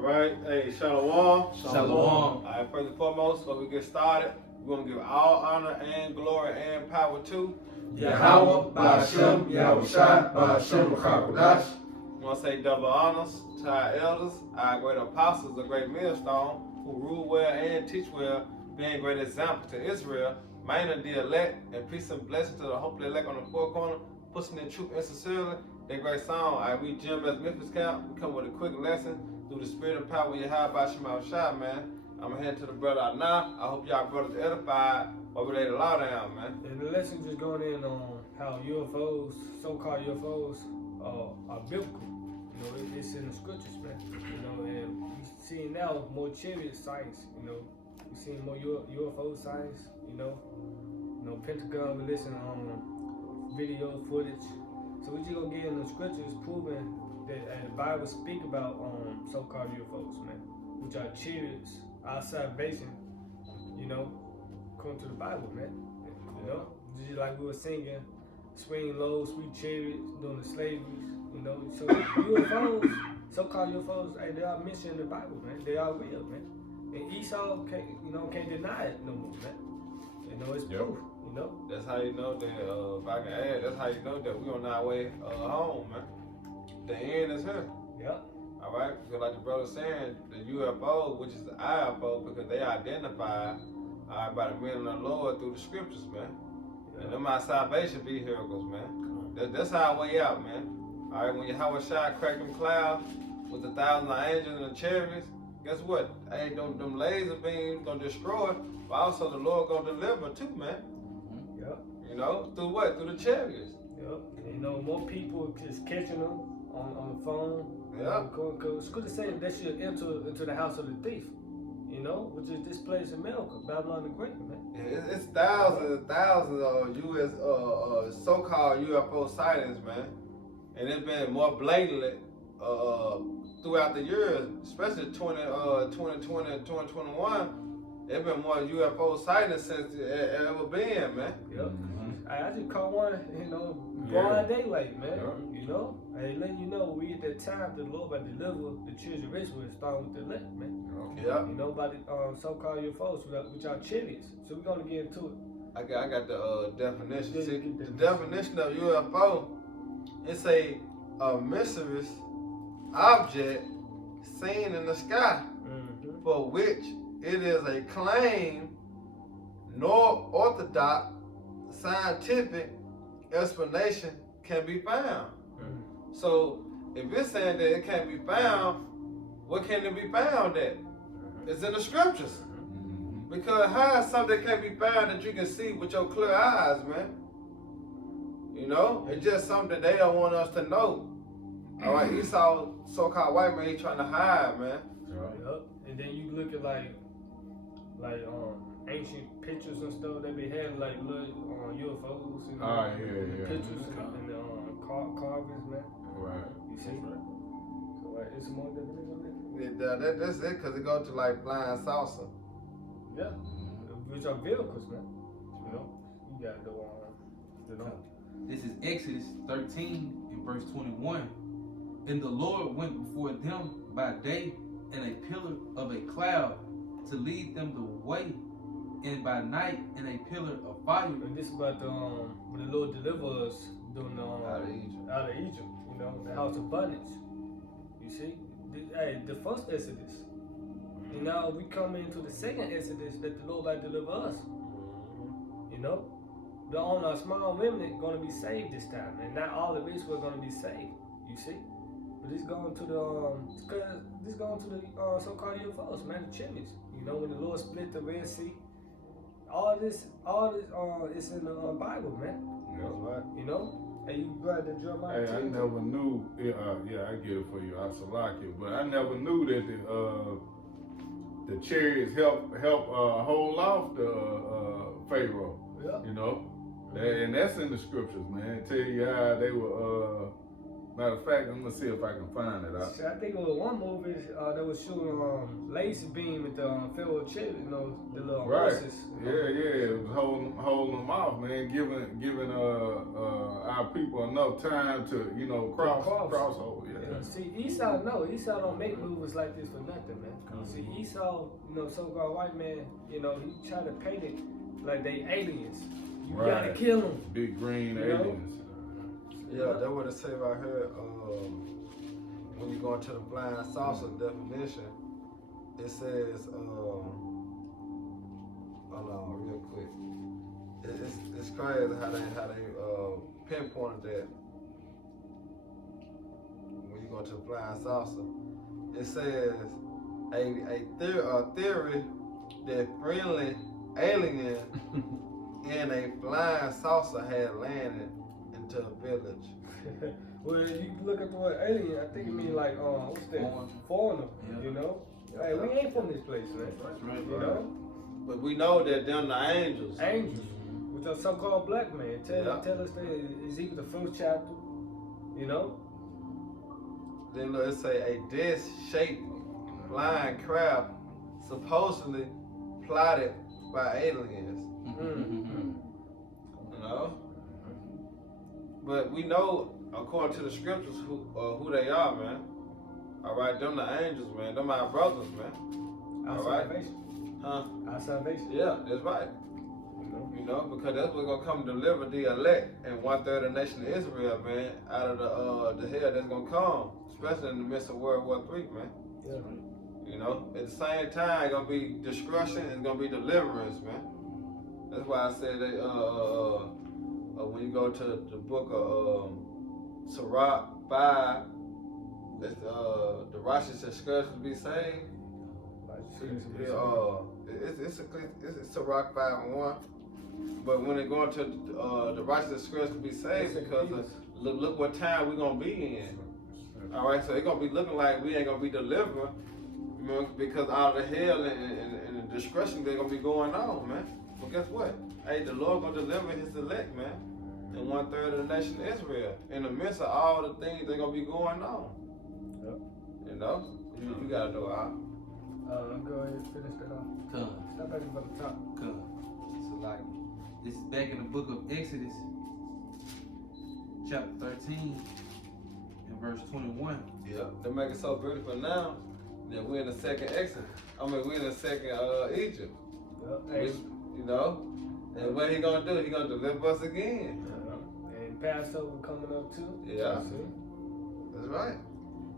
All right, hey, Shalom. Shalom. All right, first and foremost, before we get started, we're going to give all honor and glory and power to Yahweh, Ba'ashem, Yahushua, Ba'ashem, Ruchakodash. We want to say double honors to our elders, our great apostles, the great millstone, who rule well and teach well, being great example to Israel, mainly the elect, and peace and blessing to the hopefully elect on the four corner, pushing in truth and sincerely. That great song, I read Jim as Memphis Camp. We come with a quick lesson through the spirit and power of Yahweh Ba'ashem Yahushua, man. I'm heading to the brother now. I hope y'all brothers edified while we lay the law down, man. And the lesson just going in on how UFOs, so-called UFOs, are biblical. You know, it's in the scriptures, man. You know, and we seeing now more chariot sightings. You know, we seeing more UFO sightings. You know, Pentagon releasing video footage. So we just gonna get in the scriptures proving that the Bible speak about so-called UFOs, man, which are chariots, our salvation. You know, according to the Bible, man. You know, just like we were singing, swing low, sweet chariots during the slavery. You know, so UFOs, so-called UFOs, hey, they are mentioned in the Bible, man. They are real, man. And Esau can't deny it no more, man. You know, it's proof. You know. That's how you know that. If I can add, that's how you know that we on our way home, man. The end is here. Yeah. All right, because like the brother saying, the UFO, which is the IFO, because they identify by the men of the Lord through the scriptures, man. Yeah. And them our salvation vehicles, man. That's our way out, man. All right, when Yahweh Shai cracked them clouds with 1,000 angels and the chariots, guess what? Hey, them laser beams gonna destroy, but also the Lord gonna deliver too, man. Yep. You know, through what? Through the chariots. Yep. And, you know, more people just catching them on the phone. Yeah. Because it's good to say that should enter into the house of the thief. You know, which is this place in America, Babylon the Great, man. Yeah, it's thousands and thousands of U.S. So-called UFO sightings, man. And it's been more blatantly throughout the years, especially 2020 and 2021. There's been more UFO sightings since it ever been, man. Yep. I just caught one, you know, broad daylight, man. Yeah. You know, I letting you know we at that time the Lord about to deliver the children of Israel, starting with the elect, man. Yeah. You know about the so-called UFOs, which are chariots. So we're gonna get into it. I got the definition. See, the definition of UFO, it's a mysterious object seen in the sky, for which it is a claim nor orthodox scientific explanation can be found. So if it's saying that it can't be found, what can it be found at? It's in the scriptures. Because how is something that can't be found that you can see with your clear eyes, man? You know, it's just something that they don't want us to know. All right, Esau, so-called white man, he trying to hide, man. Yep. And then you look at like ancient pictures and stuff they be having, like little UFOs and pictures and carvings, man. Right. You see? So like, it's more than that's it, because it goes to like flying saucer. Yeah. Which are vehicles, man. You know, you got the This is Exodus 13 and verse 21. And the Lord went before them by day in a pillar of a cloud to lead them the way, and by night in a pillar of fire. And this is about when the Lord delivered us during out of Egypt, you know, the house of bondage. You see? The first Exodus. And now we come into the second Exodus that the Lord about to deliver us. You know? The only small remnant going to be saved this time, and not all of Israel going to be saved. You see, but it's going to the so-called UFOs, man, the chariots. You know, when the Lord split the Red Sea, all this is in the Bible, man. That's right. You know, and you read the Jeremiah. Hey, I never knew. I get it for you, Asalaki, but I never knew that the chariots help hold off the Pharaoh. Yeah. You know. And that's in the scriptures, man. Tell you how they were. Matter of fact, I'm gonna see if I can find it. I think it was one movie that was shooting laser beam at the Pharaoh chariot, you know, the little horses. Yeah, it was holding them off, man. Giving our people enough time to, you know, cross over. Yeah. See, Esau, no, Esau don't make movies like this for nothing, man. See, Esau, you know, so-called white man, you know, he try to paint it like they aliens. You gotta kill them. Big green aliens. Yeah, that's what it say right here. When you go into the blind saucer definition, it says, hold on, real quick. It's crazy how they pinpointed that. When you go to the blind saucer, it says a theory that friendly alien in a flying saucer had landed into a village. Well, you look at the word alien, I think it means like, what's that? Foreigner, you know? Hey, we ain't from this place, man. That's right. You know? But we know that them the angels. Angels. With a so-called black man. Tell us that Ezekiel the first chapter, you know? Then look, it say a disc-shaped flying craft supposedly plotted by aliens. You know? But we know, according to the scriptures, who they are, man. All right, them the angels, man. Them our brothers, man. Our salvation. Huh? Our salvation. Yeah, that's right. You know, because that's what's gonna come deliver the elect and 1/3 of the nation of Israel, man, out of the hell that's gonna come, especially in the midst of World War III, man. Yeah. You know, at the same time, it's gonna be destruction and it's gonna be deliverance, man. That's why I said that when you go to the book of Sirach 5, that's the righteous and scourge to be saved. It's Sirach 5:1. But when they go into the righteous scourge to be saved, because look what time we're gonna be in. All right, so it's gonna be looking like we ain't gonna be delivered, you know, because all the hell and the destruction they're gonna be going on, man. But guess what? Hey, the Lord gonna deliver His elect, man, and 1/3 of the nation of Israel in the midst of all the things that gonna be going on. Yep. You know, you gotta know how. Go ahead and finish that off. Come. Stop back about the top. Come. So like, this is back in the book of Exodus, chapter 13, and verse 21. Yeah, they make it so beautiful now that we're in the second Exodus. I mean, we're in the second Egypt. Hey. Which, you know, and what He gonna do? He gonna deliver us again. And Passover coming up too. Yeah, that's right.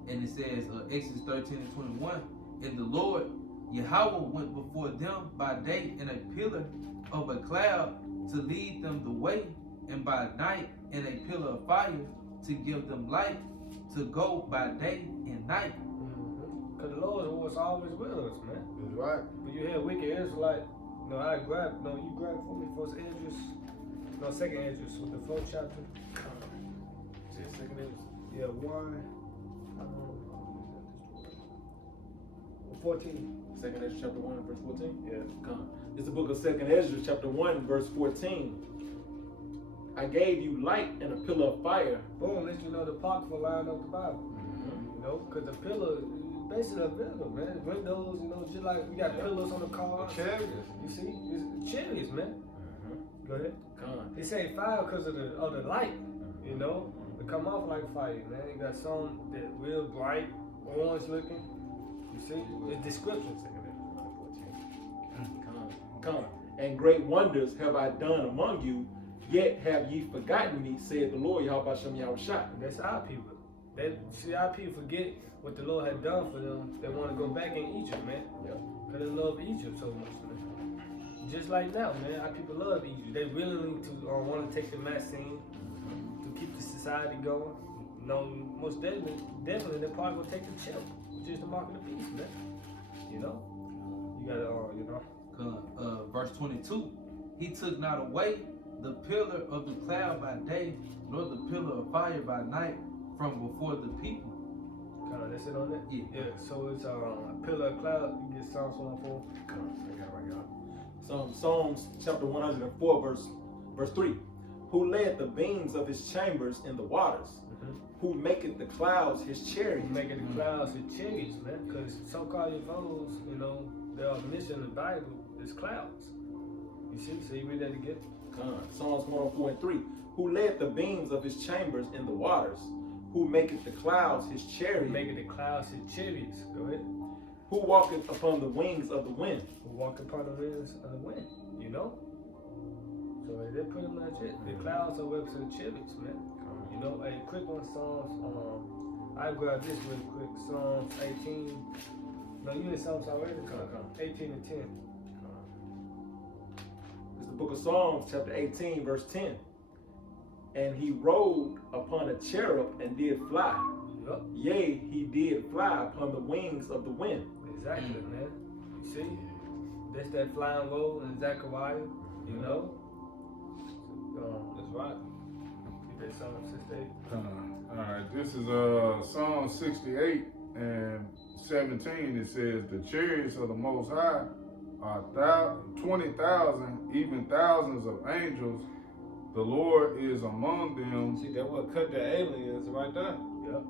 And it says, Exodus 13 and 21, and the Lord Yahweh went before them by day in a pillar of a cloud to lead them the way, and by night in a pillar of fire to give them light to go by day and night. Because the Lord was always with us, man. That's right. When you hear wicked Israelite, you grab for me first Esdras, second Esdras with the 4th chapter. Second Esdras. Yeah, 14. Second Ezra chapter 1 verse 14? Yeah. Come. It's the book of Second Ezra chapter 1 verse 14. I gave you light and a pillar of fire. Boom, let you know the apocrypha line up the Bible. You know, because the pillar, basically a pillar, man. Windows, you know, just like we got pillars on the car. Chariots. You see? It's chariots, man. Go ahead. Come. They say fire because of the light, you know? They come off like fire, man. You got some that real bright, orange looking. You see? It's descriptions. Come. And great wonders have I done among you, yet have ye forgotten me, said the Lord Yahweh Shem Yahushua. That's our people. Our people forget what the Lord had done for them. They want to go back in Egypt, man. Because they love Egypt so much, man. Just like now, man, our people love Egypt. They willingly want to take the vaccine to keep the society going. You know, most definitely they're probably going to take the chip, which is the mark of the beast, man. You know? You got to, you know. Verse 22, He took not away the pillar of the cloud by day, nor the pillar of fire by night from before the people. That's it on that? Yeah. So it's a pillar of cloud. You get Psalms 104. I got it right here. Psalms chapter 104 verse 3. Who led the beams of his chambers in the waters? Who maketh the clouds his chariots? Who maketh the clouds his chariots, man? Because so-called UFOs, you know, their mission in the Bible is clouds. You see? So you read that again? Psalms 104 and 3. Who led the beams of his chambers in the waters? Who maketh the clouds his chariot? Making the clouds his chariots. Go ahead. Who walketh upon the wings of the wind? Who walk upon the winds of the wind. You know? So they're pretty much it. The clouds are representing chariots, man. You know, a quick one, Psalms. I grab this real quick. Psalms 18. No, you in Psalms already? 18 and 10. It's the book of Psalms, chapter 18, verse 10. And he rode upon a cherub and did fly. Yep. Yea, he did fly upon the wings of the wind. Exactly, man. You see? That's that flying roll in Zechariah, you know? That's right. Get that Psalm 68. All right, this is Psalm 68 and 17. It says, the chariots of the Most High are 20,000, even thousands of angels. The Lord is among them. See, that what cut the aliens right there. Yep.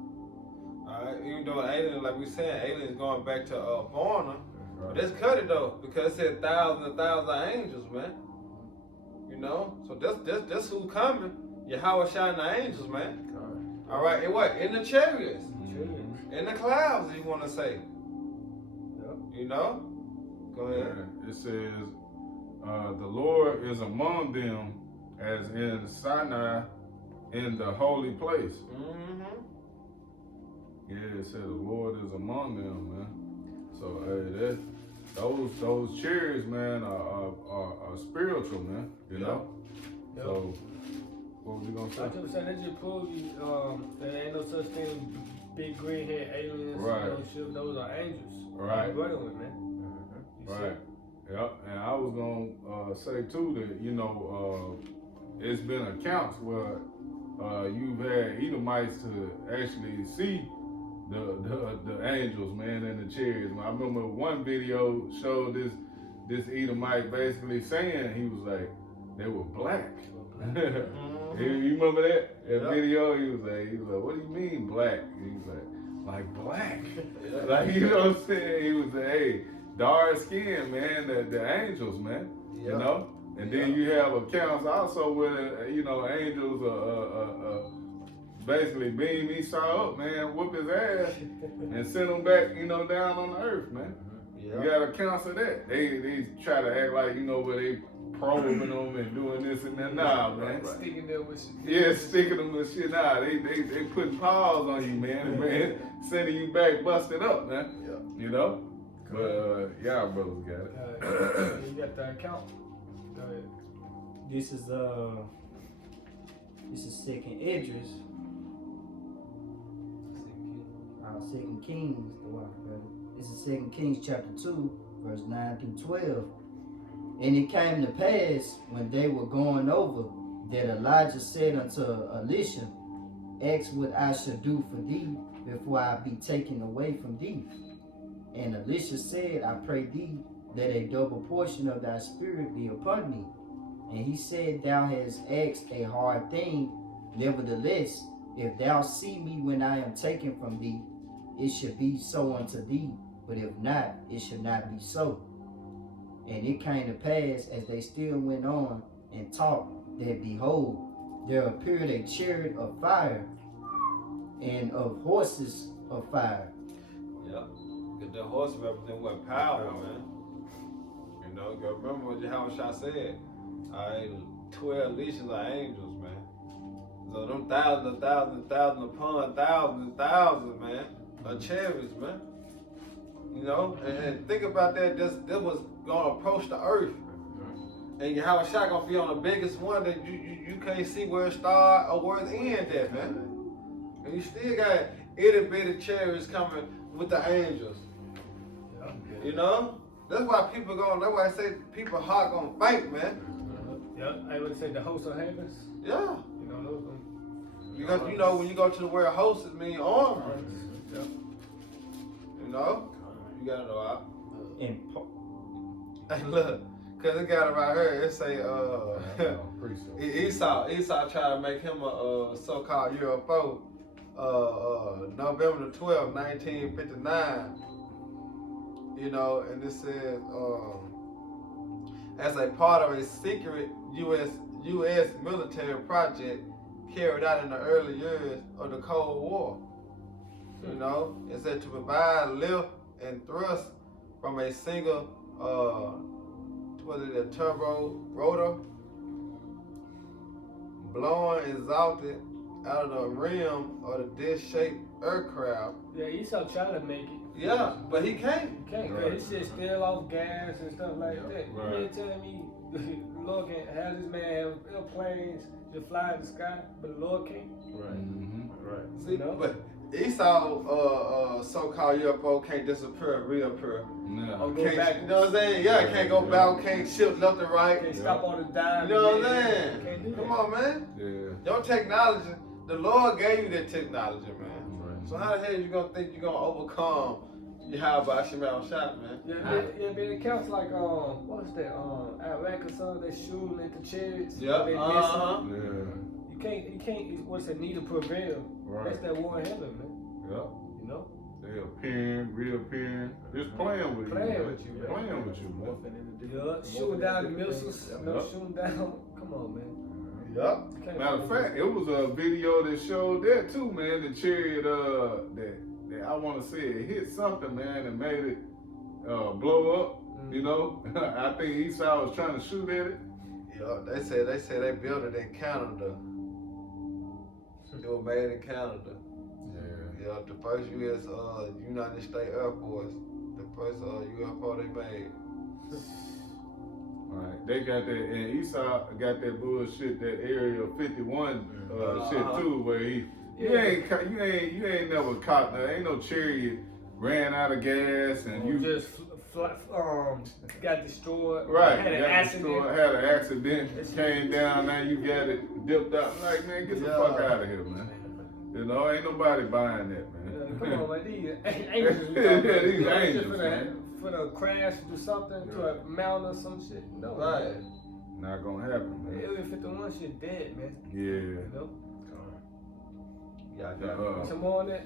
Alright, even though aliens, like we said, aliens going back to foreigner. Right. But let's cut it though, because it said thousands and thousands of angels, man. You know? So that's who coming. Yahweh shine the angels, man. Alright, in what? In the chariots. Chariots. In the clouds, you wanna say. Yep. You know? Go ahead. Yeah, it says, the Lord is among them as in Sinai in the holy place. Mm-hmm. Yeah, it said the Lord is among them, man. So hey, those chariots, man, are spiritual, man. You know. Yep. So what was you gonna say? I just saying that just prove you there ain't no such thing as big green head aliens. Right. Those are angels. Right. I'm running with, man. You Right. Yep. And I was gonna say too that it's been accounts where you've had Edomites to actually see the angels, man, in the chariots. I remember one video showed this Edomite basically saying he was like they were black. Mm-hmm. You remember that Yep. video? He was like, what do you mean black? He was like black. Yeah. Like, you know what I'm saying? He was like, hey, dark skin, man, the angels, man. Yeah. You know? And then you have accounts also where, angels basically beam Esau up, man, whoop his ass, and send him back, down on the earth, man. Yeah. You got accounts of that. They try to act like, where they probing them and doing this and that. Nah, man. Sticking there with shit. Yeah, sticking them with shit. Nah, they putting paws on you, man, sending you back busted up, man. Yeah. You know? But y'all brothers got it. You got the account. Go ahead. This is Second Idris. Second Kings. This is Second Kings chapter 2, verse 9 through 12. And it came to pass when they were going over that Elijah said unto Elisha, ask what I shall do for thee before I be taken away from thee. And Elisha said, I pray thee that a double portion of thy spirit be upon me. And he said, thou hast asked a hard thing. Nevertheless, if thou see me when I am taken from thee, it should be so unto thee. But if not, it should not be so. And it came to pass, as they still went on and talked, that behold, there appeared a chariot of fire and of horses of fire. Yep. Because the horse represent what? Power, man. You know, you remember what Yahweh said. 12 legions of angels, man. So them thousands upon thousands, man, of chariots, man. You know, and think about that. This was gonna approach the earth, and Yahweh gonna be on the biggest one that you can't see where it start or where it end at, man. And you still got itty bitty chariots coming with the angels. You know, that's why people that's why I say people heart gonna fight, man. Yeah, I would say the host of heavens. Yeah. You know those. Because when you go to the word host, it means armor. Yep. You know, you gotta know out. And Hey, look, cause it got it right here. It say Esau tried to make him a so-called UFO. November the 12th, 1959. You and it says as a part of a secret U.S. military project carried out in the early years of the Cold War. You know, it said to provide lift and thrust from a single, a turbo rotor, blowing exhausted out of the rim of the disc-shaped aircraft. Yeah, Esau trying to make it. Yeah, but he can't. You can't, Right. cause this shit still off gas and stuff like that. Right. You ain't telling me, Lord can have this man have airplanes to fly in the sky, but the Lord can't. Right. Mm-hmm. Right. See, You know? but Esau, so-called UFO can't disappear and reappear. Yeah. Or go Can't, back. you know what I'm saying? Yeah, can't go back, can't shift left and right. Can't stop on the dime. You know what I'm Can't saying? do that. Come on, man. Yeah. Your technology, the Lord gave you that technology, man. Right. So how the hell you gonna think you gonna overcome Yahweh Shemal Shot, man? Yeah, been accounts like what's that? Iraq or something, they shooting at the chariots. Yep. They Uh-huh. Yeah. You can't. What's that? Need to prevail. Right. That's that war in heaven, man. Yep. You know. They appearing, reappearing, just playing with you. Playing man. with you, man. Playing with you, man. Morphing into Yeah, different- shooting down the missiles. Yep. No Yep. shooting down. Come on, man. Yep. You can't Matter of fact, it was a video that showed that too, man. The chariot, that I want to say it hit something, man, and made it blow up. Mm-hmm. You know, I think Esau was trying to shoot at it. Yeah, they say they built it in Canada. It was made in Canada. Yeah. Yeah, the first U.S. United States Air Force, the first UFO they made. Right. They got that, and Esau got that bullshit, that Area 51 shit too, where you ain't never caught. There ain't no chariot ran out of gas, and you just got destroyed. right Had an got accident. destroyed, had an accident, came down. Now you got it dipped out. Like, man, get the fuck out of here, man. You know, ain't nobody buying that, man. Come on, man. These angels. Yeah, these angels, for man. For the crash to do something to a mountain or some shit. No, Right. Not gonna happen, man. Area 51 shit dead, man. Yeah. You know? Yeah, Some more on that?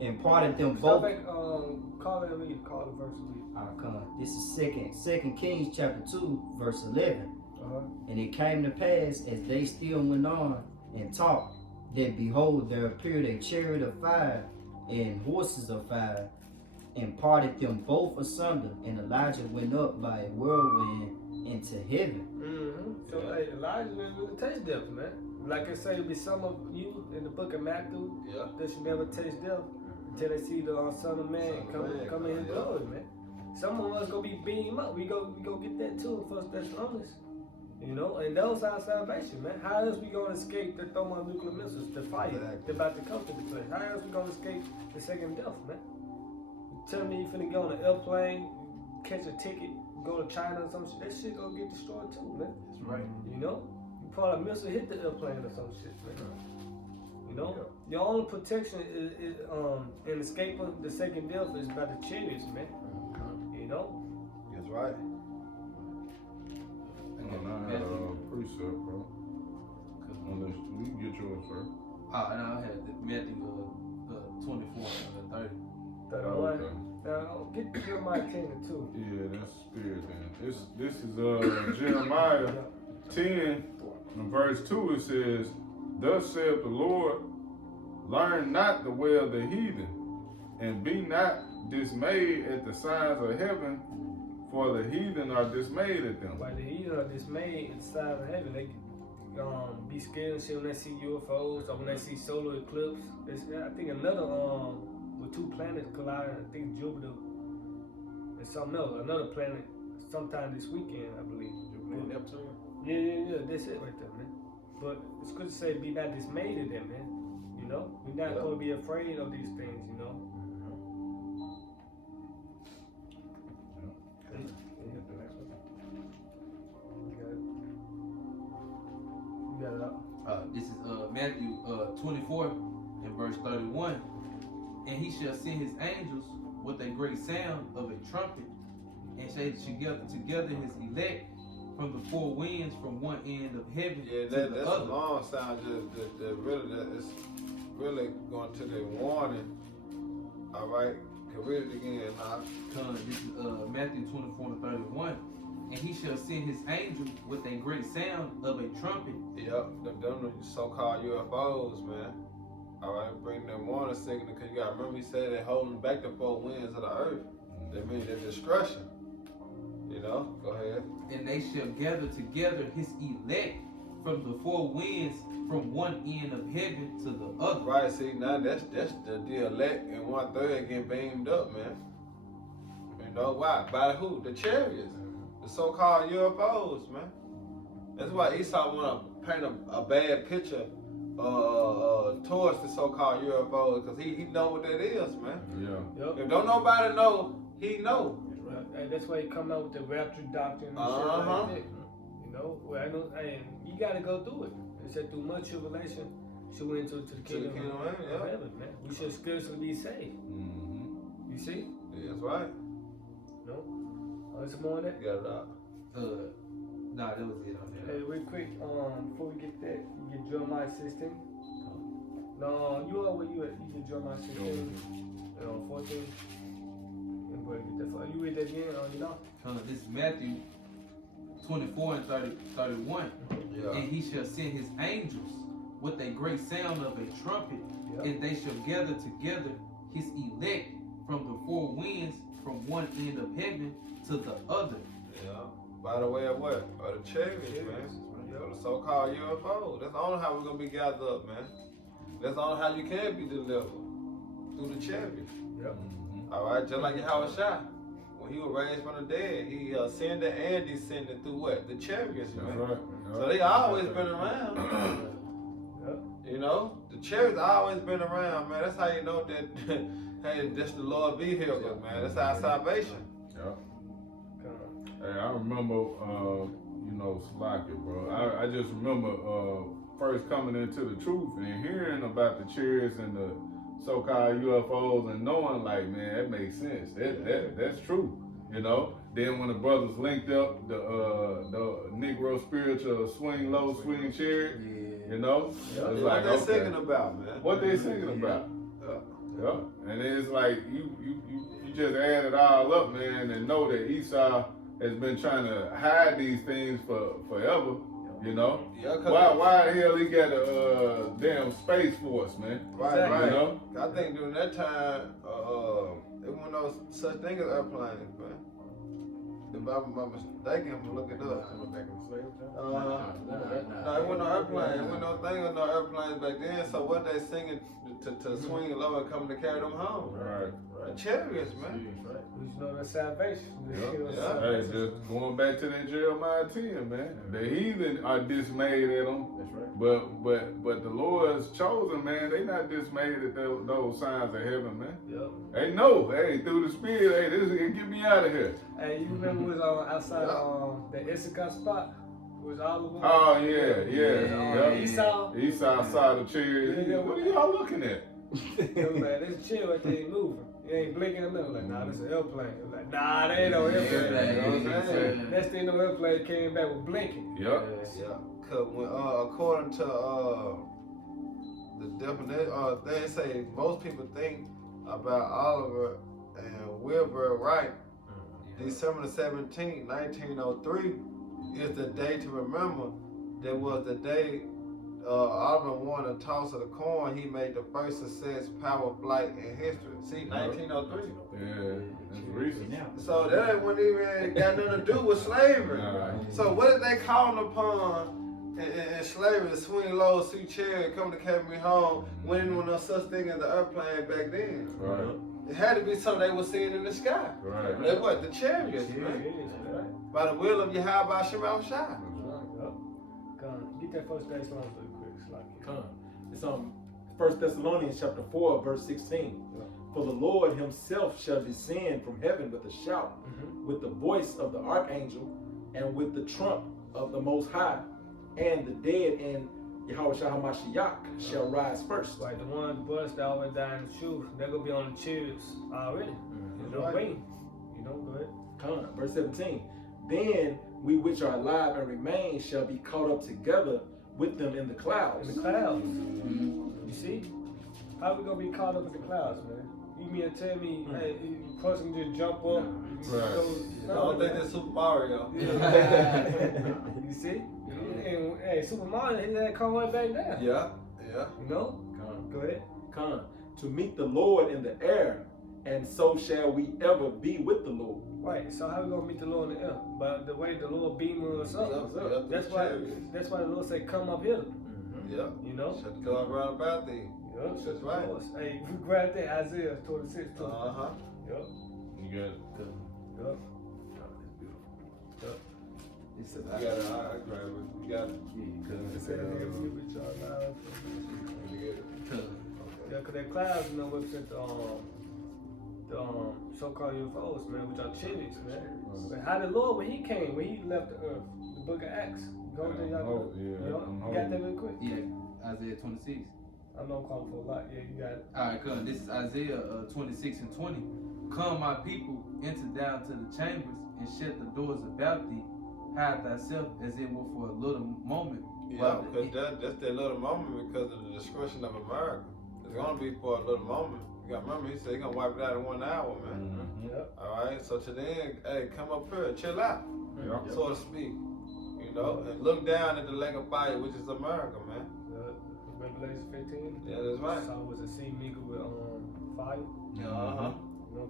Imparted them Stop both. back, call the verse read. This is second Kings chapter 2, verse 11. Uh-huh. And it came to pass, as they still went on and talked, that behold, there appeared a chariot of fire and horses of fire, and parted them both asunder. And Elijah went up by a whirlwind into heaven. Mm-hmm. So hey, Elijah didn't really taste death, man. Like I say, it'll be some of you in the book of Matthew that should never taste death until they see the Son of Man come in his glory, man. Some of us gonna be beamed up. We go get that too in 1 Thessalonians. You know, and those our salvation, man. How else we gonna escape the thermonuclear missiles, the fire that's about to come to the place? How else we gonna escape the second death, man? You tell me you finna go on an airplane, catch a ticket, go to China or some shit, that shit gonna get destroyed too, man. That's right. You know? You probably a missile hit the airplane or some shit, man. You know? Your only protection is in escaping the second death is by the chariots, man. You know? That's right. I had a precept, bro. Unless we can get yours first. And I had Matthew 24 and 30. 31. Okay. Now, get Jeremiah 10 and 2. Yeah, that's spirit then. This is Jeremiah 10 and verse 2. It says, "Thus saith the Lord, learn not the way of the heathen, and be not dismayed at the signs of heaven, for the heathen are dismayed at them." Like the heathen are dismayed at the side of heaven. They be scared and shit when they see UFOs or when they see solar eclipse. I think another with two planets colliding. I think Jupiter and something else. Another planet sometime this weekend, I believe. Neptune. Yeah. That's it right there, man. But it's good to say be not dismayed at them, man. You know, we're not going to be afraid of these things. You know. You got it up. This is Matthew 24 and verse 31. And he shall send his angels with a great sound of a trumpet, and shall together his elect from the four winds, from one end of heaven Yeah, to the that's other. a long sound. It's really going to the warning. All right, can read it again, huh? This is Matthew 24 and 31. and he shall send his angel with a great sound of a trumpet. Yep, them so-called UFOs, man. All right, bring them warning signal, because you got to remember he said they're holding back the four winds of the earth. That means their discretion. You know, go ahead. And they shall gather together his elect from the four winds, from one end of heaven to the other. Right, see, now that's the elect and 1/3 getting beamed up, man. You know why? By who? The chariots. The so-called UFOs, man. That's why Esau want to paint a bad picture towards the so-called UFOs, because he know what that is, man. Yeah. Yep. If don't nobody know, he know. And that's why he come out with the rapture doctrine and shit like that. You know, well, I know, and you gotta go through it. It said through much tribulation, she went into the kingdom of heaven, man. We should spiritually be saved. Mm-hmm. You see? Yeah, that's right. No? Oh, there's some more on that? You got it out. Nah, that was it on there. Hey, real quick, before we get that, you get Jeremiah 16. No, you are where you at. You get Jeremiah 16. 14. And boy, get that far. You read that again, you know? This is Matthew 24 and 31. Yeah. And he shall send his angels with a great sound of a trumpet, Yep. and they shall gather together his elect from the four winds, from one end of heaven to the other. Yeah. By the way of what? Of the chariots, man. Of the so-called UFO. That's the only how we're gonna be gathered up, man. That's the only how you can be delivered. Through the chariots. Yep. Alright, just like Yahweh Shai. When he was raised from the dead, he ascended and descended through what? The chariots, That's man. right. So they always been around. Yep. You know? The chariots always been around, man. That's how you know that hey, this the Lord vehicle, man. That's our salvation. Yeah. Hey, I remember, Slocky, bro. I just remember first coming into the truth and hearing about the chariots and the so-called UFOs and knowing, like, man, that makes sense. That's true, you know. Then when the brothers linked up the Negro spiritual swing low, swing chariot, you know, it's like, what they singing about, man? What they singing about? Yeah. And then it's like you just add it all up, man, and know that Esau has been trying to hide these things for forever. You know? Yeah, why the hell he got a damn space force, man? Right. You know? I think during that time, there wasn't no such thing as airplanes, man. If I'm mistaken, I'm gonna look it up. No, it wasn't no airplane. It wasn't no thing with no airplanes back then. So what they singing to swing low and coming to carry them home? Right. The chariots, man. We should know that salvation. Yeah. Hey, just going back to that Jeremiah 10, man. The heathen are dismayed at them. That's right. But the Lord's chosen, man, they not dismayed at those signs of heaven, man. Yep. They know, hey, through the Spirit, hey, get me out of here. Hey, you remember we was outside the Issachar spot? It was all of them. Oh, yeah. Esau saw the chariot. Yeah. What are y'all looking at? It was like, this chill right there ain't moving. It ain't blinking or nothing. Like, nah, this is an airplane. It was like, nah, that ain't no airplane. You know what I'm saying? Next thing no airplane came back with blinking. Yep. Yeah. Cause when, according to the definition, they say most people think about Oliver and Wilbur Wright. December 17, 1903 is the day to remember. That was the day Oliver won a toss of the coin. He made the first success power flight in history. See, 1903. Yeah, that's recent. So that wouldn't even got nothing to do with slavery. So what did they call upon in slavery? To swing low, see chariot, come to carry me home. When there was no such thing as an airplane back then. Right. It had to be something they were seeing in the sky. Right. That's what the chariots, man. By the will of Yahweh Shema Shai. Get that first day song real quick. It's 1 Thessalonians chapter 4, verse 16. For the Lord himself shall descend from heaven with a shout, with the voice of the archangel, and with the trump of the Most High, and the dead in Yahweh Shah HaMashiach shall rise first. Like the one bus that always die in the shoes, they're gonna be on the chariots already. There's no waiting. You know, go ahead. Verse 17. Then we which are alive and remain shall be caught up together with them in the clouds. In the clouds. You see? How we gonna be caught up in the clouds, man? You mean to tell me, hey, a person just jump up? Right. I don't think that's Super Mario. You see? And hey, Super Mario, he had to come right back down. Yeah. You know? Go ahead. To meet the Lord in the air, and so shall we ever be with the Lord. Right. So how we gonna meet the Lord in the air? But the way the Lord beaming us up. Up That's why the Lord said, "Come up here." Yeah. You know. Shut the door around about thee. Yep, That's right. Hey, we grab that Isaiah 26 too. Yep. You got it. Yep. It's a I got it. I grab it. You got it. Yeah, cause that clouds, you know, represent the so-called UFOs, man, which are chariots, man. But how the Lord, when he left the earth, the book of Acts, go there, y'all. You got that real quick? Yeah, Isaiah 26. I know I'm calling for a lot. Yeah, you got it. Alright, come. This is Isaiah 26 and 20. Come, my people, enter down to the chambers and shut the doors about thee. Hide thyself as it were for a little moment. Yeah, because that's that little moment because of the destruction of America. It's gonna be for a little moment. You gotta remember, he said he's gonna wipe it out in 1 hour, man. Yep. Alright, so to then, hey, come up here, chill out, Yeah. so to speak. You know, and look down at the lake of fire, which is America, man. Revelation 15. Yeah, that's right. So it was a sea mingled with fire. You know,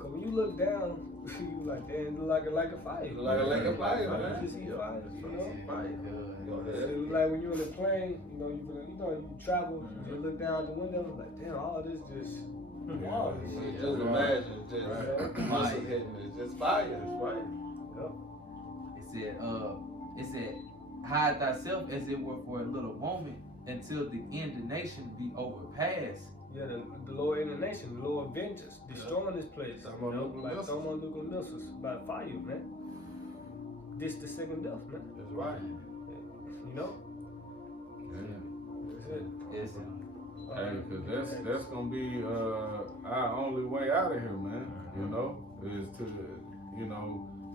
cause when you look down, you like, damn, it look like a fire. Look like a lake of fire, You man. just see fire, you know? Go It ahead. was like when you're in a plane, you travel, you look down the window, like, damn, all this just wow. Just imagine, just muscle hitting it, just fire. That's right. It said, hide thyself as it were for a little moment until the end of nation be overpassed. Yeah, the Lord in the nation, the Lord vengeance, destroying this place. Like thermonuclear missiles by fire, man. This the second death, man. That's right. You know? That's it. Yes. Hey, cause that's gonna be our only way out of here, man. You know, is to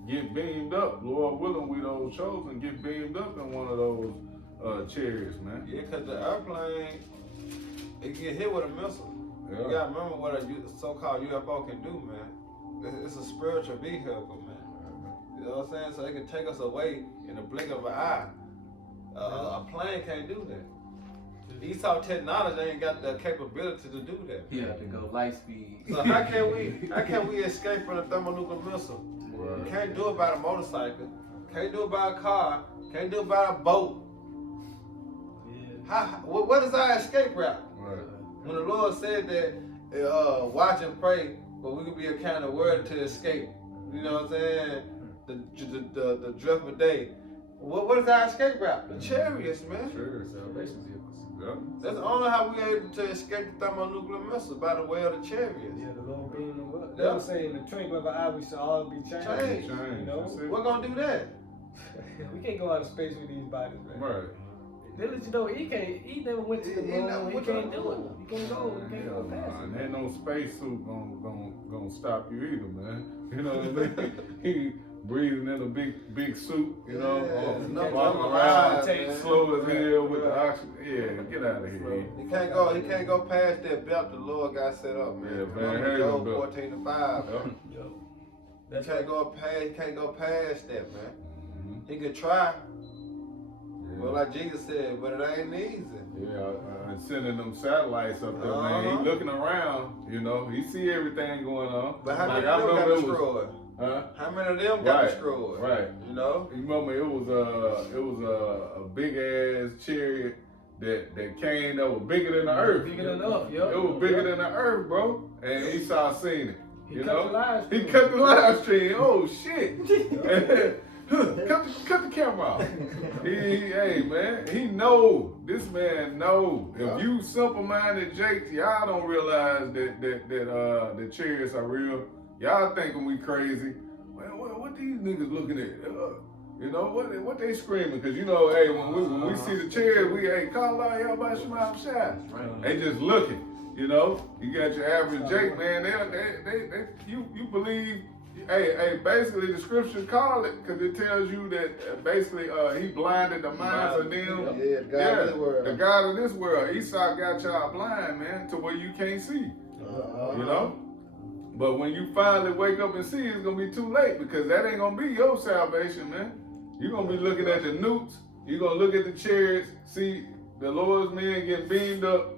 get beamed up. Lord willing, we those chosen get beamed up in one of those chariots, man. Yeah, because the airplane, it get hit with a missile. Yeah. You gotta remember what a so-called UFO can do, man. It's a spiritual vehicle, man. You know what I'm saying? So it can take us away in the blink of an eye. A plane can't do that. Esau technology ain't got the capability to do that. You have to go light speed. So how can we escape from a thermonuclear missile? Right. You can't do it by a motorcycle. Can't do it by a car. Can't do it by a boat. Yeah. What is our escape route? Right. When the Lord said that, watch and pray, but we could be a kind of word to escape. You know what I'm saying? The dreadful day. What is our escape route? The chariots, man. Sure. Salvation vehicles. Yeah. That's the only how we able to escape the thermonuclear missile, by the way of the chariots. Yeah, the Lord being the what? They were saying in the twinkle of an eye we shall all be changed. Change. You know? We're gonna do that. We can't go out of space with these bodies, man. Right. They let you know he never went to the moon. He can't do it. You can't go past it. And ain't no spacesuit gonna stop you either, man. You know what I mean? He breathing in a big suit, you know, walking around slow as hell with the oxygen. Yeah, get out of here. He can't go past that belt the Lord got set up, man. Yeah, man. Job 14:5. That's Can't go past that, man. Mm-hmm. He could try. Yeah. Well, like Jesus said, but it ain't easy. Yeah, and sending them satellites up there, man. He looking around, you know. He see everything going on. But how many like, of them got destroyed? Huh? How many of them got destroyed? Right. You know? You remember it was a big ass chariot that came that was bigger than the earth. Bigger than the earth, yo. It was bigger than the earth, bro. And Esau seen it. He cut the live stream. He cut the live stream. Oh shit. cut the camera off. Hey man, he know. This man know. If you simple-minded Jake, y'all don't realize that the chariots are real. Y'all thinking we crazy. Well, what these niggas looking at? You know what they screaming? Cause you know, hey, when we see the chairs, we call out y'all Shema Shai. They just looking. You know, you got your average Jake, man. You believe. Hey, basically the scriptures call it because it tells you that basically he blinded the minds of them. Yeah, the God of this world. The God of this world. Esau got y'all blind, man, to where you can't see. You know? But when you finally wake up and see, it's gonna be too late because that ain't gonna be your salvation, man. You're gonna be looking at the newts. You're gonna look at the chariots, see the Lord's men get beamed up,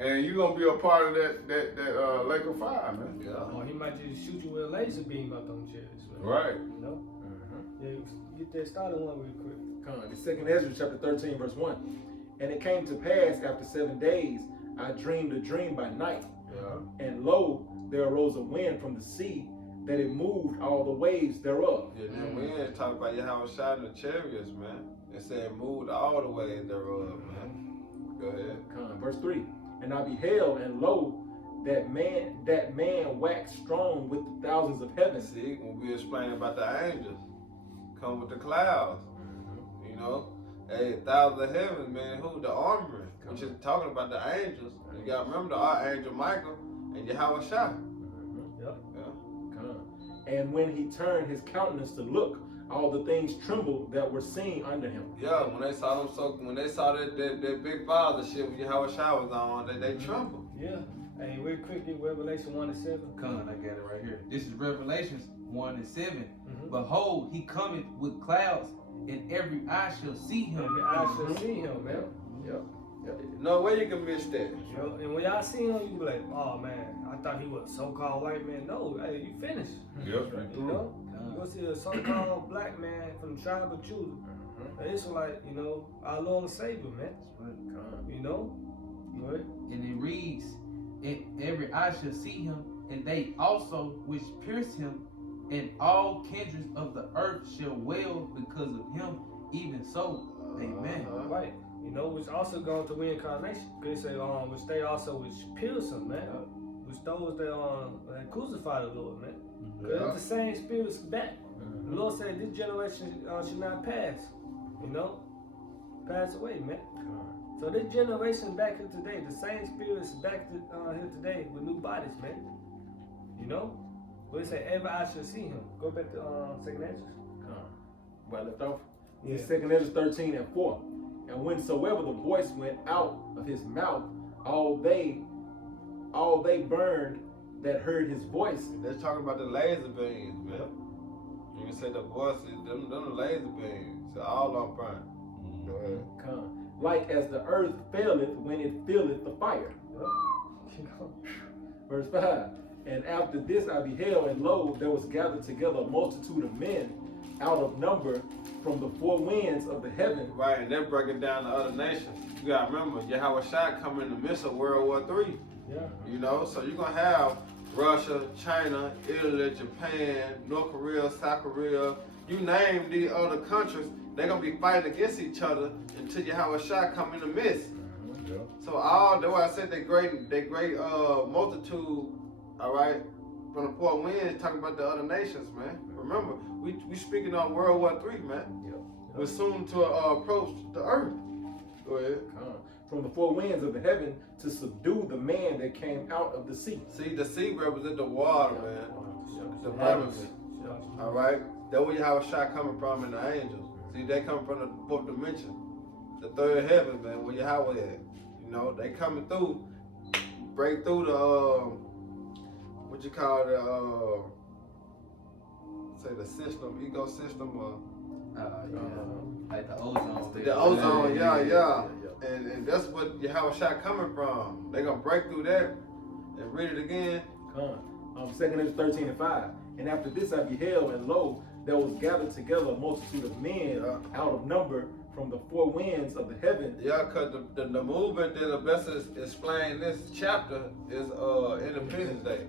and you're gonna be a part of that lake of fire, man. Yeah. Or he might just shoot you with a laser beam out them chariots. Right. You know? Yeah, get that started one real quick. Come on, the second Ezra chapter 13, verse 1. And it came to pass after 7 days, I dreamed a dream by night. Yeah. And lo, there arose a wind from the sea, that it moved all the waves thereof. Yeah, then we ain't talking about Yahweh shot in the chariots, man. It said moved all the ways thereof, man. Go ahead. Come on, verse 3. And I beheld, and lo, that man waxed strong with the thousands of heaven. See, when we explain about the angels, come with the clouds. You know, hey, thousands of heavens, man. Who? The armory, which is talking about the angels. You gotta remember the archangel Michael and Yahweh Shah. Yep. Yeah. Come on. And when he turned his countenance to look, all the things trembled that were seen under him. Yeah, when they saw them, when they saw that big father ship with Yahweh Shah was on, they trembled. Yeah. Hey, real quick in Revelation 1:7. Come on, I got it right here. This is Revelations 1:7. Mhm. Behold, he cometh with clouds, and every eye shall see him. Every eye shall see him, man. Yep. No way you can miss that. You know, and when y'all see him, you be like, oh man, I thought he was a so-called white man. No, hey, you finished. Yep. You know? You go see a so-called black man from the tribe of Judah. The Israelite, you know, our Lord and Savior, man. You know? Right? And it reads, and every eye shall see him, and they also which pierced him, and all kindreds of the earth shall wail because of him, even so. Amen. Right. You know, which also going to reincarnation. They say, which they also which pierced him, man. Which those that crucified the Lord, man. Because it's the same spirits back. The Lord said this generation should not pass. You know? Pass away, man. So this generation back here today, the same spirits back here today with new bodies, man. You know? But it say every eye shall see him. Go back to second Ezra. Where I left off? Yeah. Second Ezra 13:4. And whensoever the voice went out of his mouth, all they burned that heard his voice. They're talking about the laser beams, man. You can say the voices, them the laser beams. So all of them burn. Go ahead. Come. Like as the earth faileth when it filleth the fire. Verse 5. And after this I beheld, and lo, there was gathered together a multitude of men out of number from the four winds of the heaven. Right, and they're breaking down the other nations. You gotta remember, Yahweh Shai coming in the midst of World War III. Yeah. You know, so you're gonna have Russia, China, Italy, Japan, North Korea, South Korea, you name these other countries, they're gonna be fighting against each other until Yahweh Shai come in the midst. So that's why I said that great multitude, all right, from the four winds, talking about the other nations, man. Remember, we speaking on World War III, man. We're soon to approach the earth. Go ahead. From the four winds of the heaven to subdue the man that came out of the sea. See, the sea represents the water, man. The heavens. All right? That's where Yahweh Shai coming from and the angels. See, they come from the fourth dimension. The third heaven, man, where Yahweh at. You know, they coming through, break through the, what you call the, say the system, ecosystem, Like the ozone. the ozone, yeah. And that's what Yahweh Shai coming from. They gonna break through that and read it again. Second Ezra 13:5. And after this I beheld, and lo, there was gathered together a multitude of men out of number from the four winds of the heaven. Yeah, because the movement that the best explain this chapter is Independence Day.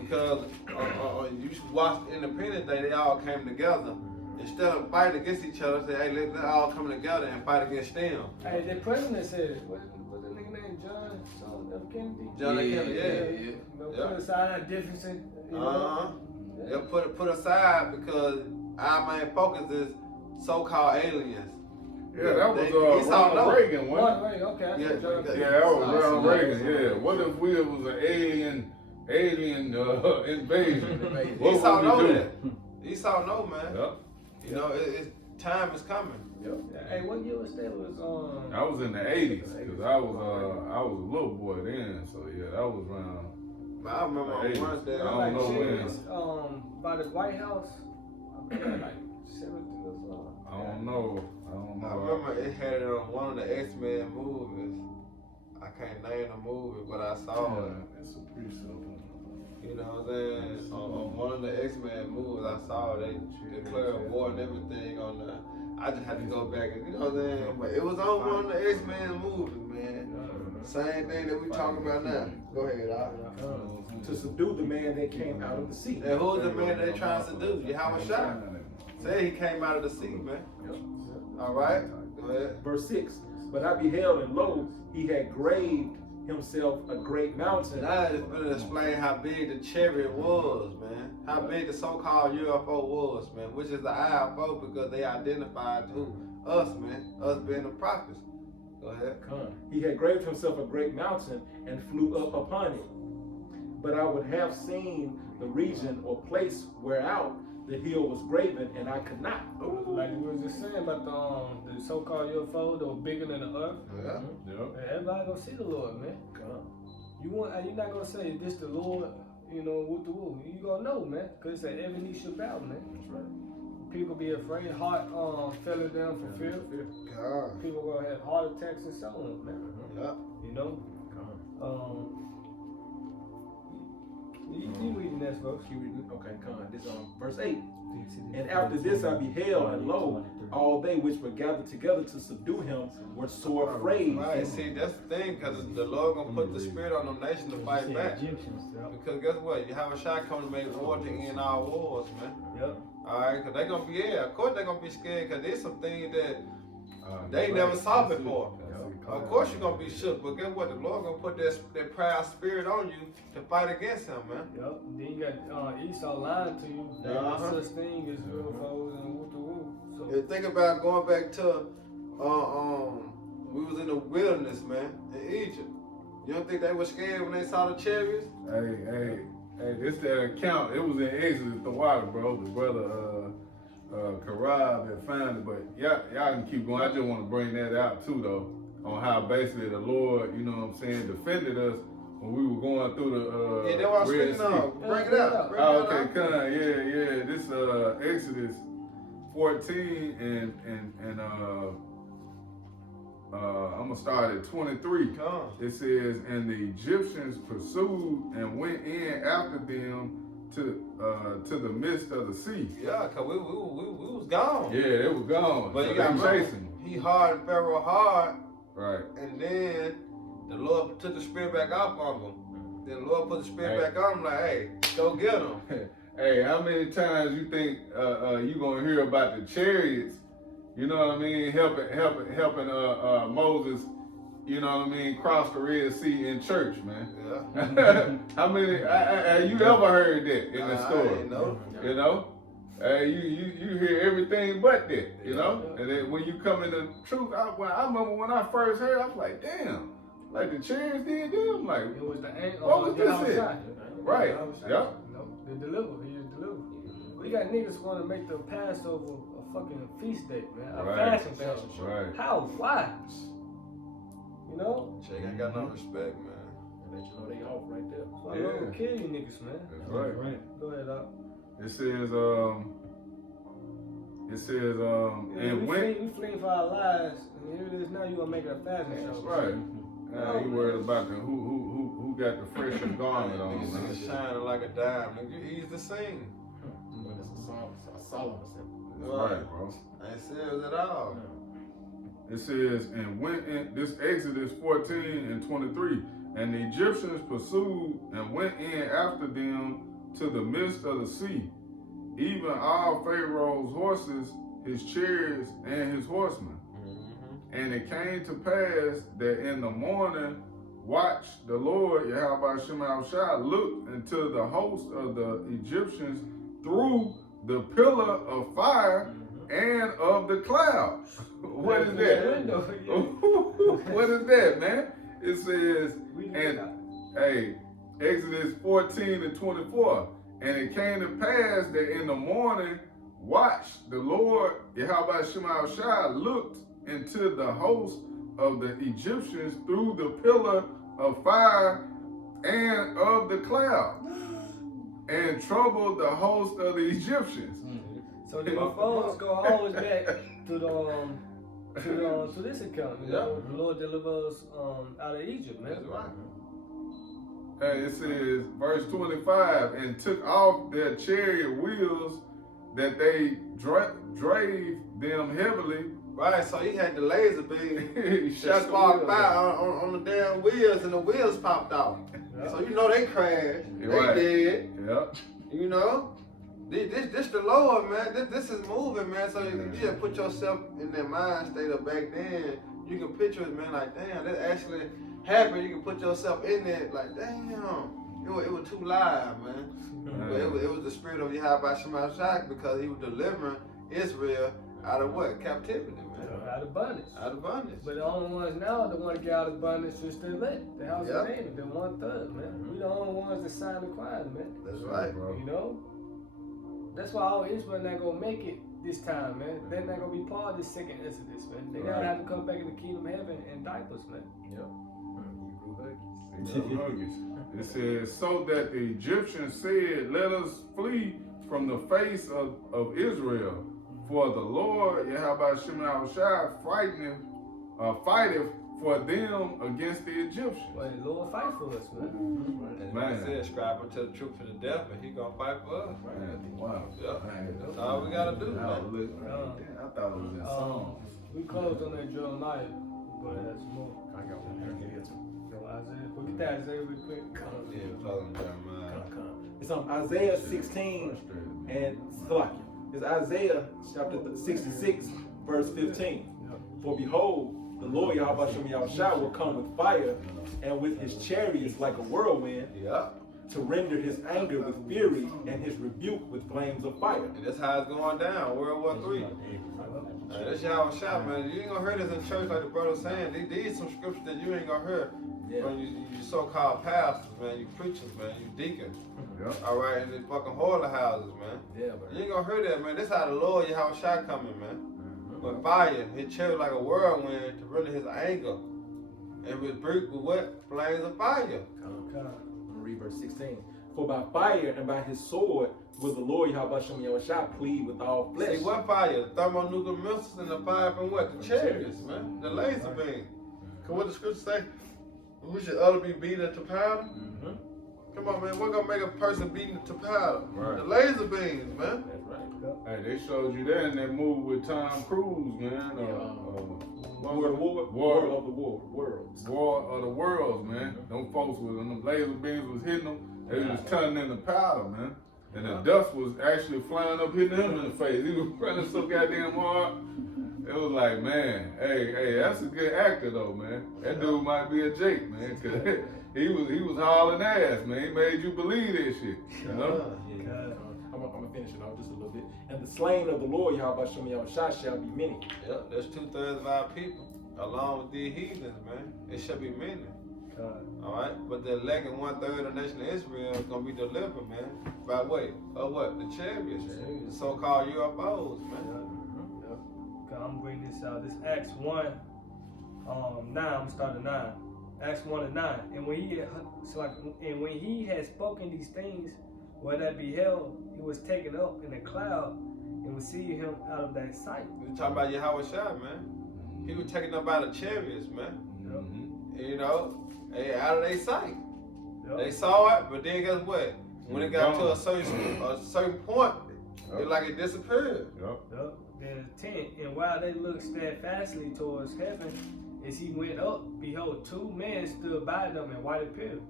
Because you watch Independence Day, they all came together. Instead of fighting against each other, say, hey, let's all come together and fight against them. Hey, the president said, what's the nigga name? John F. Kennedy? John F. Kennedy, You know, put aside that difference in, you know? Yeah, put aside because our main focus is so-called aliens. Yeah, that was Ronald Reagan, wasn't it? Okay. Yeah, Yeah, that was Ronald Reagan. Yeah. What if we was an alien invasion? Esau know that. Esau know, man. Yep. You know, time is coming. Hey, what year was that? I was in the 80s because I was a little boy then. So yeah, that was around I remember on one day. I don't like know chariots, by the White House. I think like 70 or something. I don't know. I remember it had it on one of the X-Men movies. I can't name the movie, but I saw it. It's a pretty simple. You know what I'm saying? On one of the X-Men movies, I saw they declared war and everything on the. I just had to go back and, you know what I'm saying? But it was on one of the X-Men movies, man. Same thing that we talking about now. Go ahead, To subdue the man that came out of the sea. And who's the man they trying to do? Yahweh Shai. Say he came out of the sea, man. All right, go ahead. Verse 6. But I beheld, and lo, he had graved himself a great mountain. Now it's gonna explain how big the chariot was, man. How big the so-called UFO was, man. Which is the IFO because they identified who? Us, man. Us being the prophets. Go ahead. He had graved himself a great mountain and flew up upon it. But I would have seen the region or place whereout the hill was graven, and I could not. Like we was just saying about the so-called UFO that were bigger than the earth. Yeah. Man, everybody gonna see the Lord, man. You're not gonna say this the Lord, you know, with the woo. You gonna know, man, cause it said every knee shall bow, man. That's right. People be afraid, heart falling down for fear. God. People gonna have heart attacks and so on, man. Yeah. You know. You reading that, folks? You reading? Okay, this verse 8. And after this I beheld, and lo, all they which were gathered together to subdue him were sore afraid. Right, see, that's the thing, because the Lord gonna put the spirit on them nations to fight back. Because guess what? You have a shot coming to make war to end our wars, man. Yep. Alright, because they're gonna be, of course they're gonna be scared, because there's some things that they never saw before. Of course you're gonna be shook, but guess what? The Lord gonna put that proud spirit on you to fight against him, man. Yep. Then you got Esau lying to you. There ain't no such thing as UFOs and woo-to-woo. So Yeah, think about going back to we was in the wilderness, man, in Egypt. You don't think they were scared when they saw the chariots? Hey, this that account, it was in Exodus, the water, bro. The brother Karab had found it, but y'all can keep going. I just want to bring that out too, though, on how basically the Lord, you know what I'm saying, defended us when we were going through the Yeah, that's what I'm Red speaking Sea. of. Bring it out. Bring Oh, it okay, out. come, yeah. This Exodus 14 and I'm gonna start at 23. Come. It says, and the Egyptians pursued and went in after them to the midst of the sea. Yeah, cause we was gone. Yeah, they were gone. But So you got they chasing. he hard Pharaoh hard, Right. and then the Lord took the spirit back off of him. Then the Lord put the spirit back on him, like, hey, go get him. Hey, how many times you think you gonna hear about the chariots? You know what I mean? Helping Moses. You know what I mean? Cross the Red Sea in church, man. Yeah. How many? You ever heard that in the I story? ain't know. You know? You hear everything but that, you know? And then when you come into truth, I remember when I first heard, I was like, damn, like the chariots did this? I'm like, it was the what was this? Right. Yep. No, they deliver. He just delivered. We got niggas want to make the Passover a fucking feast day, man. A Right. fashion show. Right. How? Why? You know? Shaq ain't got no respect, man. And let you know they off right there. That's why Lord will kill you niggas, man. That's right. Go ahead, Doc. It says, and we fleeing for our lives, and here it is now. You gonna make it a fashion That's show? right. Now you worried about the who got the freshest garment on, Niggas man. is shining like a dime. Nigga, he's the same. But it's a Solomon symbol. Right, bro. Ain't serious at all. It says, and went in this Exodus 14 and 23, and the Egyptians pursued and went in after them to the midst of the sea, even all Pharaoh's horses, his chariots, and his horsemen. And it came to pass that in the morning watched the Lord Yahweh Shai looked into the host of the Egyptians through the pillar of fire and of the cloud. What is that? What is that, man? It says, and hey, Exodus 14 and 24. And it came to pass that in the morning watched the Lord Yahweh Shai looked into the host of the Egyptians through the pillar of fire and of the cloud, and troubled the host of the Egyptians. So the UFOs go always back to this account. You know, the Lord delivers out of Egypt, man. That's right. And it says, verse 25, and took off their chariot wheels that they drave them heavily. Right, so he had the laser beam Shot that the sparked wheels by out. on the damn wheels, and the wheels popped off. Yeah. So you know they crashed. Right. They did. Yep. You know, this the Lord, man. This is moving, man. So you just put yourself in that mind state of back then. You can picture it, man. Like, damn, that actually happened. You can put yourself in there, like, damn, it was too live, man. But it was the spirit of Yahweh Shema Shach, because he was delivering Israel out of what? Captivity, man. Out of bondage. Out of bondage. But the only ones now that want to get out of bondage is the elect, the house Yep. of David, the 1/3, man. We the only ones that sign the choir, man. That's right. bro. You know? That's why all Israel not gonna make it this time, man. They're not gonna be part of this second Exodus, man. They gotta have to come back in the kingdom of heaven in diapers, man. It says, so that the Egyptians said, let us flee from the face of Israel. For the Lord, Yahweh Shema Shai, fighteth for them against the Egyptians. Well, the Lord fight for us, man. And like I said, scribe unto the truth to the death, and he gonna fight for us. Wow. Yep. That's all we gotta do, man. I thought it was in Psalms. We closed on that Jeremiah. Go ahead, that's more. I got one here. Go Isaiah. We'll get that Isaiah real quick. Yeah, we're talking Jeremiah. It's Isaiah 16 and Salakia. It's Isaiah chapter 66, verse 15. For behold, the Lord Yahweh Shem Yahushua will come with fire and with his chariots like a whirlwind, Yep. to render his anger with fury and his rebuke with flames of fire. And that's how it's going down, World War III. That's Yahweh Shah, man. You ain't gonna hear this in church like the brother saying. These some scriptures that you ain't gonna hear from you so-called pastors, man, you preachers, man, you deacons. Yep. All right, and the fucking holy houses, man. Yeah, You ain't gonna hear that, man. This how the Lord Yahweh Shah coming, man. With fire, his chariot like a whirlwind to render his anger. And with brick with what? Flames of fire. I'm gonna read verse 16. For by fire and by his sword will the Lord Yahweh Shem Yahushua plead with all flesh. See what fire? The thermonuclear missiles and the fire from what? The chariots, man. The laser beam. Cause what the scripture say? Who should other be beaten to powder? Come on, man. What gonna make a person beaten to powder? Right. The laser beams, man. That's right. Hey, they showed you that in that movie with Tom Cruise, man. War of the worlds. War of the Worlds, man. Them folks with them laser beams was hitting them. They was turning into powder, man. And the dust was actually flying up, hitting him in the face. He was running so goddamn hard. It was like, man, hey, that's a good actor though, man. That dude might be a Jake, man, cause he was hauling ass, man. He made you believe this shit, you know? I'm gonna finish it off just a little bit. And the slain of the Lord Yahweh Shem Yahushua shall be many. Yep, that's 2/3 of our people, along with the heathens, man. It should be many. All right, but the elect and 1/3 of the nation of Israel is gonna be delivered, man. By way of what? The chariots, the so-called UFOs, man. Okay, I'm bringing this out. This Acts 1, 9. I'm starting 9. Acts 1 and 9. And when he had spoken these things, where that beheld, he was taken up in a cloud, and received him out of that sight. We talking about Yahweh Shai, man. He was taken up by the chariots, man. You know, out of their sight. They saw it, but then guess what? When it got to a certain point, it like it disappeared. Then 10. And while they looked steadfastly towards heaven, as he went up, behold, 2 men stood by them in white apparel.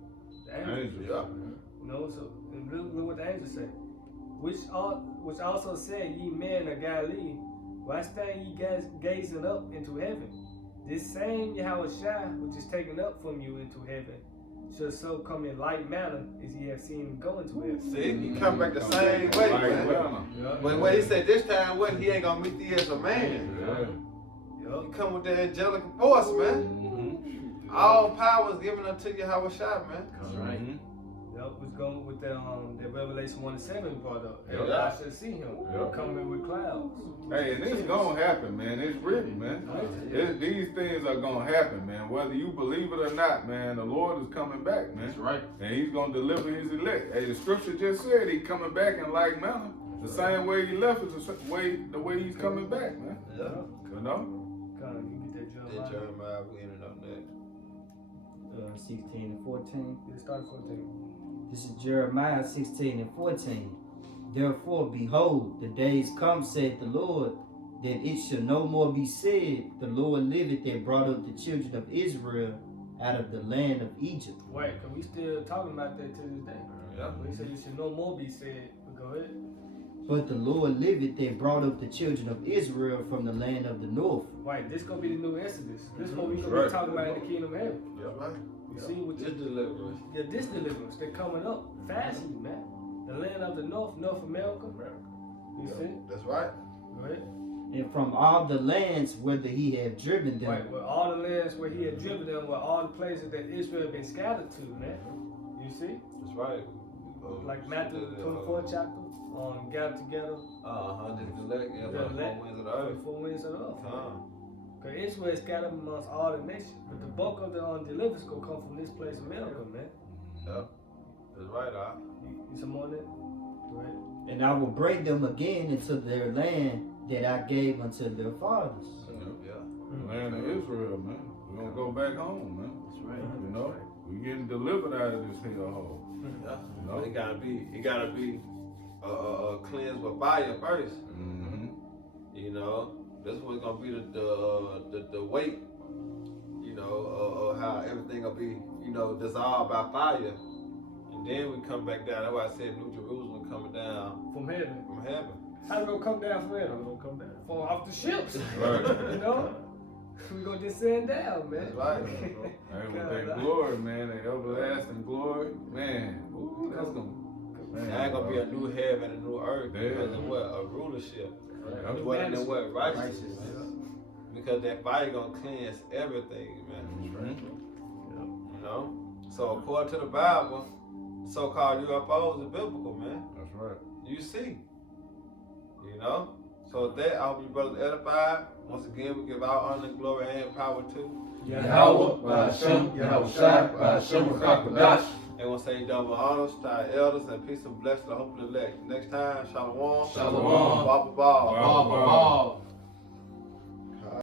The angels. You know, so and look what the angel said. Which also said, ye men of Galilee, why stand ye gazing up into heaven? This same Yahweh Shai, which is taken up from you into heaven, shall so come in like manner as ye have seen him go into heaven. See, he come back the same way, man. But what he said this time, what he ain't gonna meet thee as a man. He come with the angelic force, man. All power is given unto Yahweh Shai, man. Yep, was going with the Revelation 1:7 brought up. Yep. I should see him Yep. coming with clouds. Hey, and it's gonna happen, man. It's written, man. These things are gonna happen, man. Whether you believe it or not, man, the Lord is coming back, man. That's right. And he's gonna deliver his elect. Hey, the scripture just said he's coming back in like manner. The same way he left is the way he's coming back, man. Yeah. You know? God, you get that Then Jeremiah. Jeremiah, we ended up next. 16 and 14. It started 14. This is Jeremiah 16 and 14. Therefore, behold, the days come, saith the Lord, that it shall no more be said, the Lord liveth that brought up the children of Israel out of the land of Egypt. Wait, cause we still talking about that to this day. Yeah. We said it should no more be said. But go ahead. But the Lord liveth that brought up the children of Israel from the land of the north. Right, this gonna be the new Exodus. This what we gonna Right. be talking about in the kingdom of heaven. That's right. You see what This deliverance. this deliverance, they're coming up fastly, man. The land of the north, North America. You see? That's right. Go ahead. And from all the lands whither he had driven them. Right, where all the lands where he had driven them, where all the places that Israel had been scattered to, man. You see? That's right. Like Matthew 24th chapter, gathered together. This elect, yeah, The the elect. four winds of the earth. 4 winds of the earth. Huh. Because Israel is scattered amongst all the nations. But the bulk of the deliverance gonna come from this place, America, man. Yeah. That's right, You some more on that? Go ahead. And I will bring them again into their land that I gave unto their fathers. Yeah. Land of Israel, man. We're gonna go back home, man. That's right. You know? We're getting delivered out of this hellhole. Yeah. You know? It gotta be cleansed with fire first. Mm-hmm. You know, this was gonna be the weight. You know, how everything gonna be, dissolved by fire, and then we come back down. That's why I said New Jerusalem coming down From heaven. from heaven. How they gonna come down from heaven? Don't come down. From off the ships. Right. You know? We gonna descend down, man. That's right. Hey, with that glory, man, that everlasting glory, man, ooh, that's gonna, man, Now it's gonna be a new heaven and a new earth Yeah. because of what? A rulership. Right. Dwelling in what? Righteousness. Righteousness. Because that fire gonna cleanse everything, man. Mhm. You know? So according to the Bible, so-called UFOs are biblical, man. That's right. You see. You know? So with that, I hope you brothers edified. Once again, we give our honor, glory, and power to. Yahweh, Ba'ashem, Yahweh Shai, Ba'ashem, Rakakadash. And we'll say double honors to our elders and peace and blessings to the hope of the elect. Next time, Shalom. Shalom. Baba. Wow. Ball.